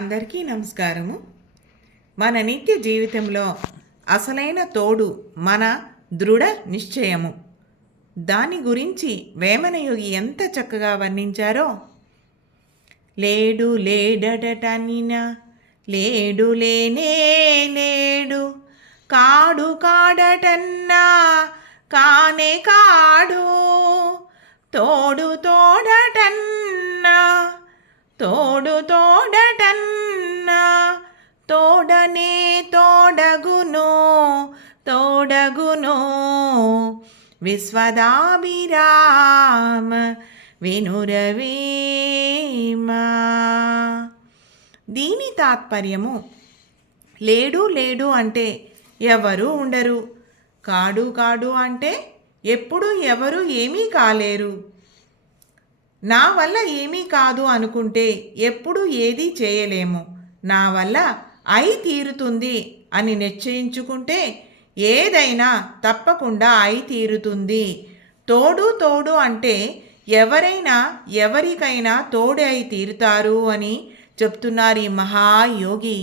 అందరికీ నమస్కారము. మన నిత్య జీవితంలో అసలైన తోడు మన దృఢ నిశ్చయము. దాని గురించి వేమనయోగి ఎంత చక్కగా వర్ణించారో. లేడు లేడటనినా లేడు లేనే లేడు, కాడు కాడటన్నా కానే కాడు, తోడు తోడటన్నా తోడు తోడటన్నా తోడనే తోడగును తోడగును, విశ్వదాభిరామ వినురవేమా. దీని తాత్పర్యము, లేడు లేడు అంటే ఎవరు ఉండరు, కాడు కాడు అంటే ఎప్పుడు ఎవరు ఏమీ కాలేరు, నా వల్ల ఏమీ కాదు అనుకుంటే ఎప్పుడు ఏదీ చేయలేము, నా వల్ల అయి తీరుతుంది అని నిశ్చయించుకుంటే ఏదైనా తప్పకుండా అయి తీరుతుంది. తోడు తోడు అంటే ఎవరైనా ఎవరికైనా తోడు అయి తీరుతారు అని చెప్తున్నారు ఈ మహాయోగి.